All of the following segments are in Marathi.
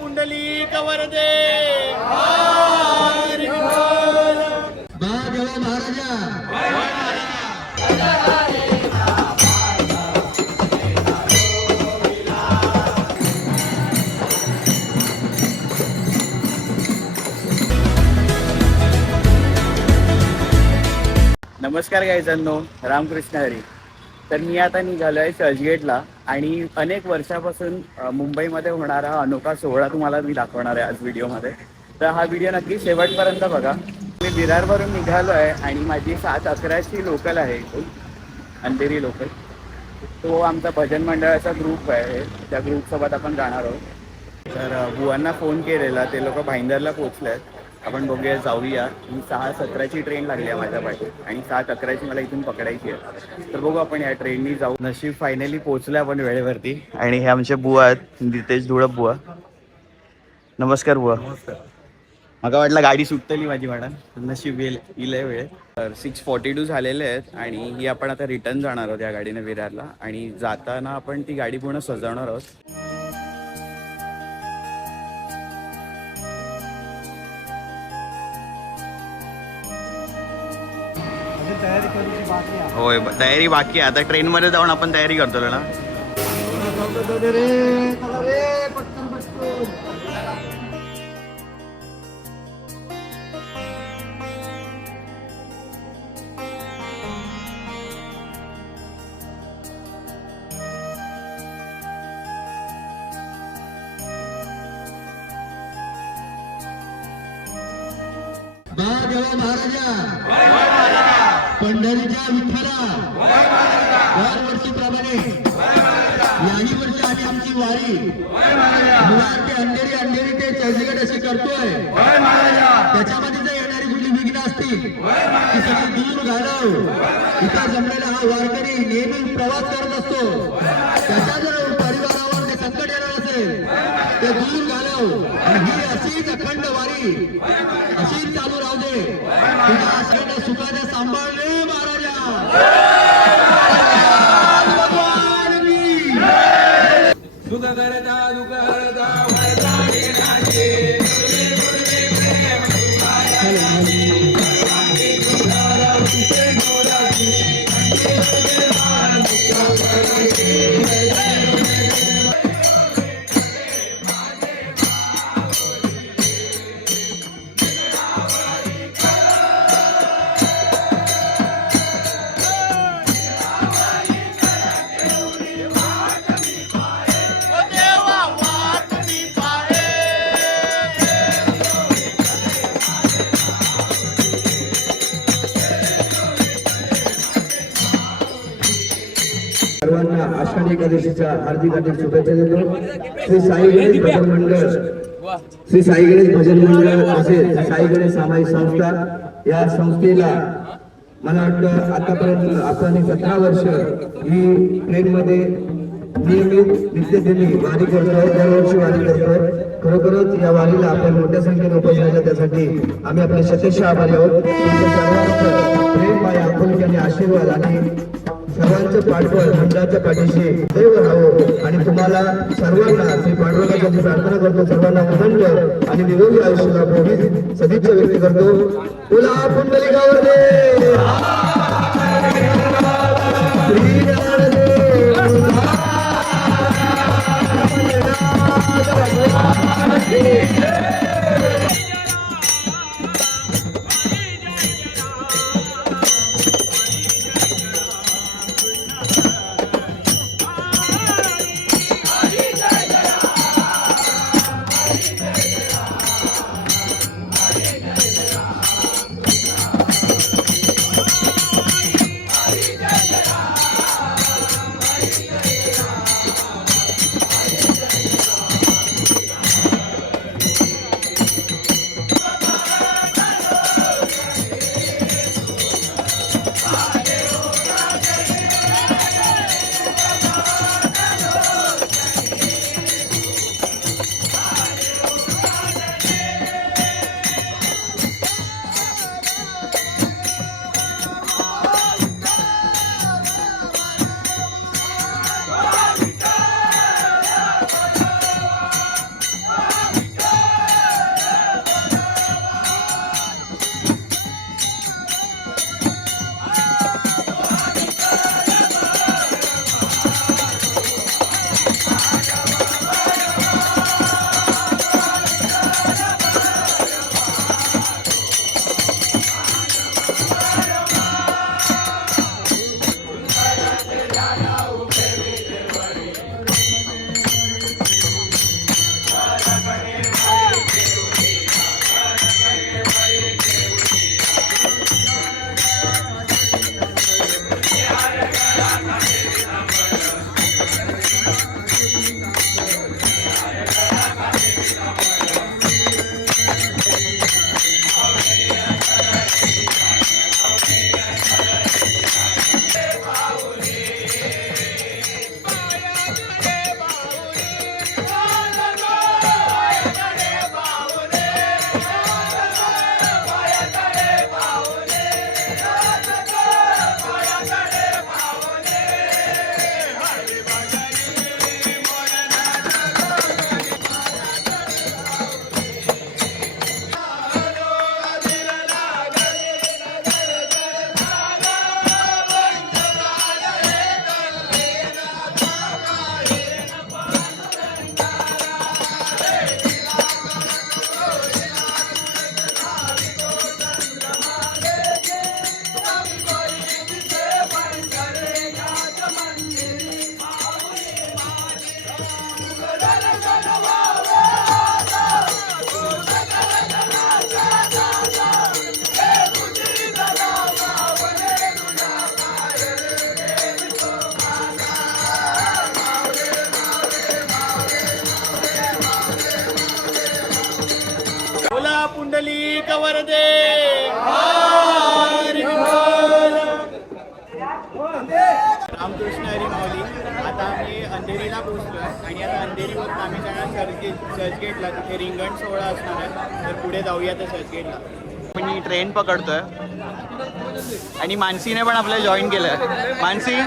पुंडलिक वरदे नमस्कार गायजांनो, रामकृष्ण हरी. तर मी आता निघालो आहे चर्चगेटला आणि अनेक वर्षापासून मुंबईमध्ये होणारा हा अनोखा सोहळा तुम्हाला मी दाखवणार आहे आज व्हिडिओमध्ये. तर हा व्हिडिओ नक्की शेवटपर्यंत बघा. मी विरारवरून निघालो आहे आणि माझी 7:11ची लोकल आहे, अंधेरी लोकल. तो आमचा भजन मंडळाचा ग्रुप आहे, त्या ग्रुपसोबत आपण जाणार आहोत. तर बुवांना फोन केलेला, ते लोक भाईंदरला पोचले आहेत. आपण बघूया, जाऊया. ही 6:17ची ट्रेन लागली आहे माझ्या पाठी आणि 7:11ची मला इथून पकडायची आहे. तर बघू आपण या ट्रेननी जाऊ. नशीब फायनली पोहोचलो आपण वेळेवरती. आणि हे आमचे बुवा आहेत, नितेश धुळप बुवा. नमस्कार बुवा. नमस्कार. मला वाटलं गाडी सुटतली माझी मॅडम, नशीब येईल वेळ. तर 6:42 झालेले आहेत आणि ही आपण आता रिटर्न जाणार आहोत या गाडीने विरारला. आणि जाताना आपण ती गाडी पूर्ण सजवणार आहोत. होय, तयारी बाकी आहे. आता ट्रेन मध्ये जाऊन आपण तयारी करतो ना. महाराजा पंढरीच्या विठ्ठला दरवर्षीप्रमाणे याही वर्षी आणि आमची वारी मुळात ते अंधेरी ते चर्चगेट अशी करतोय. त्याच्यामध्ये जर येणारी कुठली विघ्न असतील ती सगळी दूर घालव. इथं जमलेला हा वारकरी नेहमी प्रवास करत असतो. त्याच्या जर परिवारावर ते संकट येणार असेल ते दूर घालव. आणि ही अशीच अखंड वारी अशीच चालू राहू दे. तुझ्या आश्रयाने सुखाने सांभाळले महाराजा. सुख करता दुःख हरता सर्वांना आषाढी एकादशीच्या हार्दिक शुभेच्छा देतो. श्री साई गणेश भजन मंडळ, श्री साई गणेश भजन मंडळ तसेच साई गणेश सामाजिक संस्था, या संस्थेला मला वाटतं आतापर्यंत आपण 17 वर्ष ही ट्रेन मध्ये नियमित नित्यदिनी वारी करतो, दरवर्षी वारी करतो. खरोखरच या वारीला आपण मोठ्या संख्येने उपस्थित, त्यासाठी आम्ही आपले शतेश आभारी आहोत. तुमच्या सर्वांचं प्रेम, माया, आपुलकी आणि आशीर्वाद आणि सर्वांचं पाठबळ मंडळाच्या पाठीशी दैव राहावं. आणि तुम्हाला सर्वांना श्री पांडुरंगाची प्रार्थना करतो, सर्वांना आनंद आणि निरोगी आयुष्य लाभो ही सदिच्छा व्यक्त करतो. बोला पुंडलिकावर दे. पुंडलिक वरदे हरी बोल. रामकृष्ण हरी माऊली. आता आम्ही अंधेरीला पोहोचलो आहे आणि आता अंधेरीवरून आम्ही जाणार चर्चगेटला. तिथे रिंगण सोहळा असणार आहे, तर पुढे जाऊया त्या चर्चगेटला. मी ट्रेन पकडतोय आणि मानसीने पण आपल्याला जॉईन केलंय. मानसी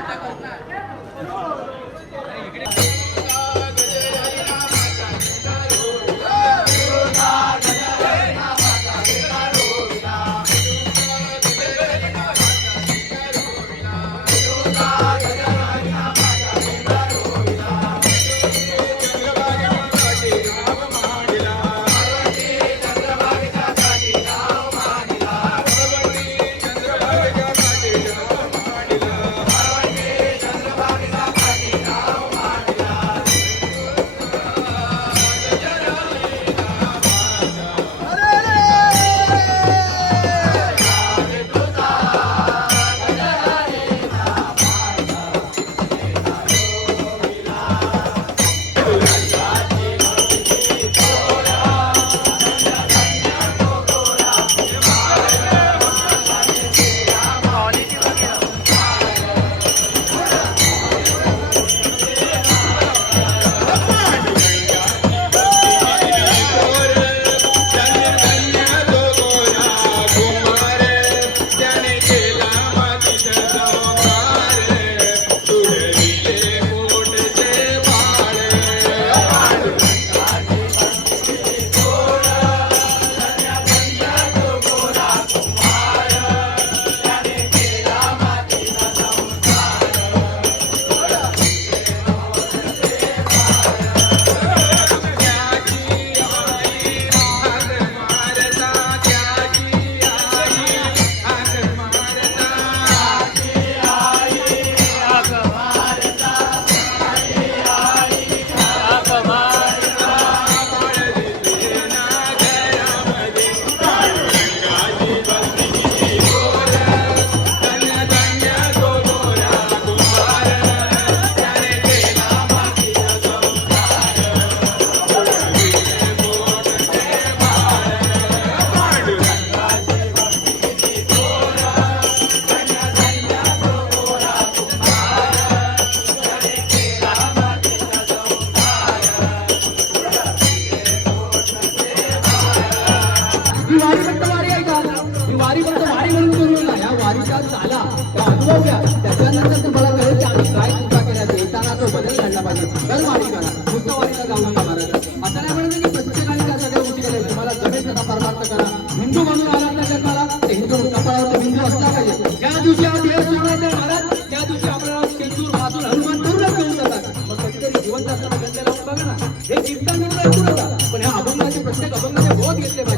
त्याच्यानंतर तुम्हाला कळेल की आम्ही काय चुका केल्या येताना तो बदल घडला पाहिजे. दर वारी करा, मुक्तवारीला जाऊ नका महाराज. असं नाही म्हणत की प्रत्येकाने त्या सगळ्या गोष्टी केल्या. तुम्हाला जमेल तसा परमार्थ करा. हिंदू म्हणून आला त्या जन्माला ते हिंदू कपाळावर हिंदू असला पाहिजे. ज्या दिवशी हा देह सोडायचा महाराज त्या दिवशी आपल्याला शेंदूर मातूर हनुमान करूनच घेऊन जातात. मग कधीतरी जिवंत असताना त्यांच्या लावून बघा ना. हे कीर्तन म्हणून ऐकू नका, पण ह्या अभंगाचे प्रत्येक अभंगाचे बोध घेतले पाहिजे.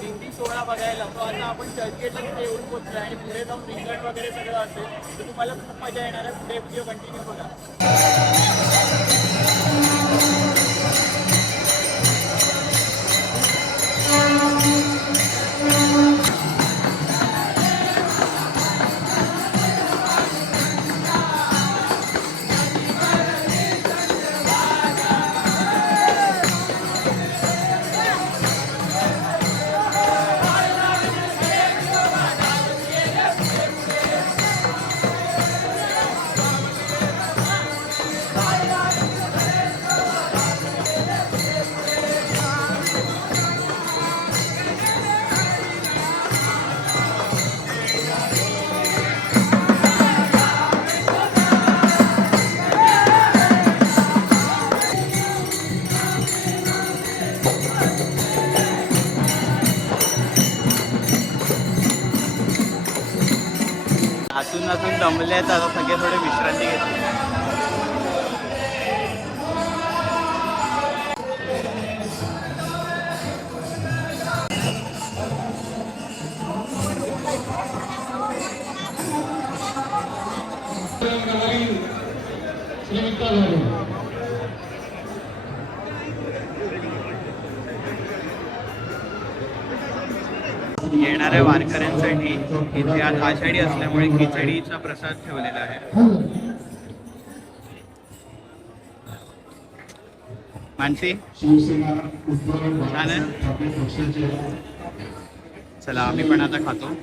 दिंडी सोहळा बघायला. तो आता आपण चर्चगेटला तिथे येऊन पोहोचलो आणि पुढे जाऊन रिंगण वगैरे सगळं असेल तर तुम्हाला खूप मजा येणार आहे. पुढे व्हिडिओ कंटिन्यू बघा. Bye. नाचून नाचून दमले आहेत, आता सगळे थोडे विश्रांती घेतली. येणाऱ्या वारकऱ्यांसाठी इथे आज आषाढी असल्यामुळे खिचडीचा प्रसाद ठेवलेला आहे. मानसी छान आहे. चला आम्ही पण आता खातो.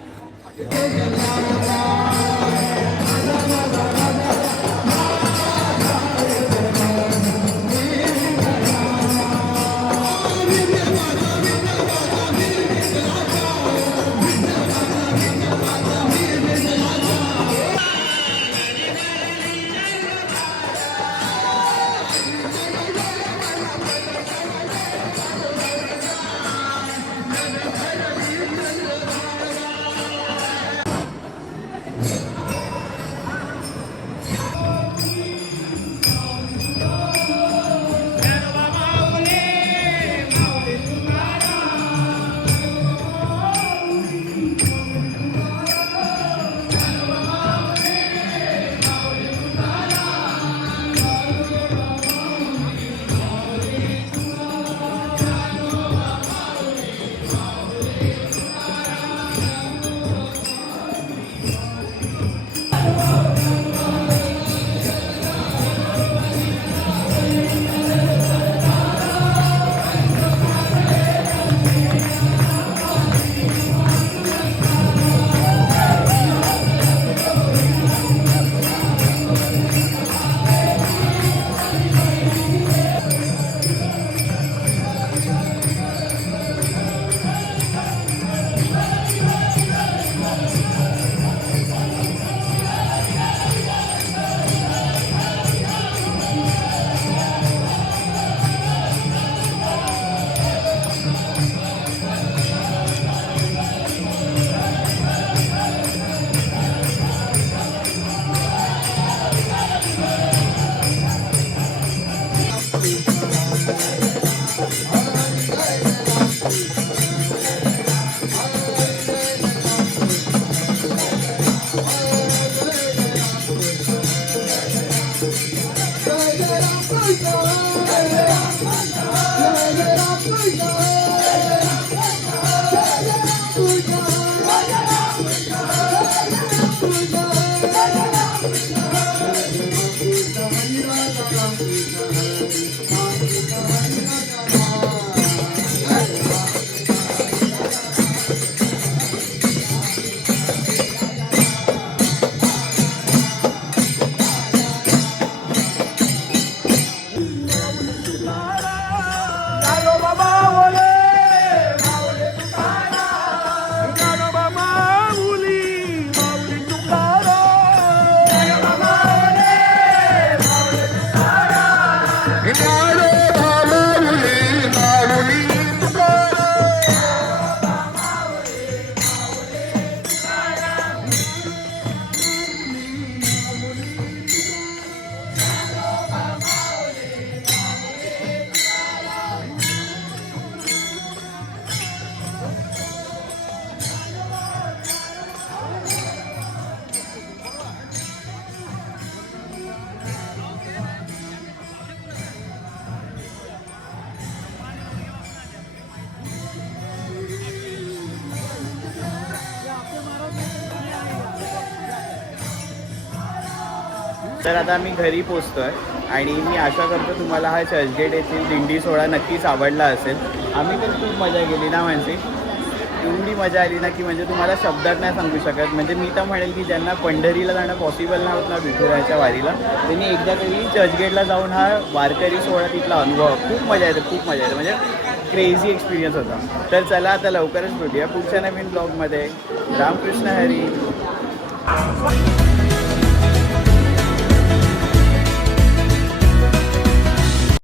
तर आता मी घरी पोचतोय आणि मी आशा करतो तुम्हाला हा चर्चगेट येथील दिंडी सोहळा नक्कीच आवडला असेल. आम्ही तर खूप मजा केली ना मानसी, एवढी मजा आली ना की म्हणजे तुम्हाला शब्दात नाही सांगू शकत. म्हणजे मी तर म्हणेल की ज्यांना पंढरीला जाणं पॉसिबल नव्हतं ना विठुरायाच्या वारीला, त्यांनी एकदा तरी चर्चगेटला जाऊन हा वारकरी सोहळा तिथला अनुभव. खूप मजा येते, खूप मजा येते, म्हणजे क्रेझी एक्सपिरियन्स होता. तर चला आता लवकरच भेटूया पुढच्या नवीन ब्लॉगमध्ये. रामकृष्ण हरी.